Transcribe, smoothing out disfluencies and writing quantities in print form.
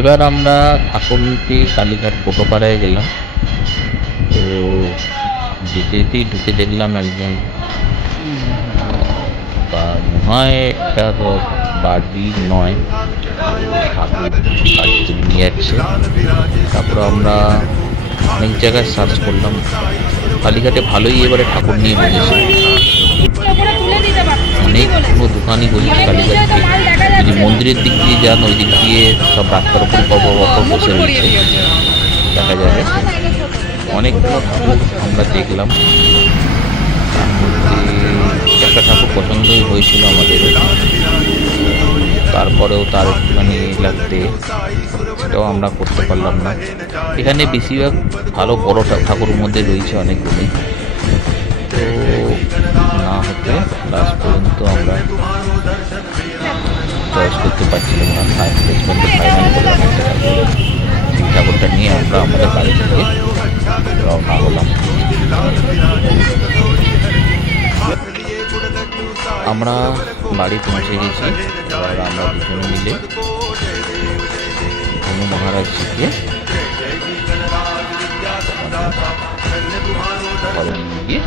এবার আমরা ঠাকুর নিতে কালীঘাট কোটোপাড়ায় গেলাম। তো যেতে যেতেই ঢুকে দেখলাম একজন বা মনে হয় এটা তো বাড়ি নয়, ঠাকুর বাড়ি করে নিয়ে যাচ্ছে। তারপরে আমরা অনেক জায়গায় সার্চ করলাম, কালীঘাটে ভালোই এবারে ঠাকুর নিয়ে বসেছে। অনেকগুলো দোকানই বসেছে কালীঘাটে। যদি মন্দিরের দিক দিয়ে যান ওই দিক দিয়ে সব রাস্তার উপর পর বসে রয়েছে, দেখা যাবে। অনেকগুলো ঠাকুর আমরা দেখলাম, তার মধ্যে একটা ঠাকুর পছন্দই হয়েছিল আমাদের। তারপরেও তার একটুখানি লাগতে সেটাও আমরা করতে পারলাম না। এখানে বেশিরভাগ ভালো বড় ঠাকুরের মধ্যে রয়েছে অনেকগুলি, তো না হতে লাস্ট পর্যন্ত আমরা চয়েস করতে পারছিলাম না। শেষ পর্যন্ত ফাইনাল করলাম একটা ঠাকুর। সেই ঠাকুরটা নিয়ে আমরা আমাদের বাড়ি থেকে রওনা হলাম। আমরা বাড়ি পৌঁছে গেছি। এবার আমরা দুজনে মিলে ধনু মহারাজজিকে ঘরে নিয়ে গিয়ে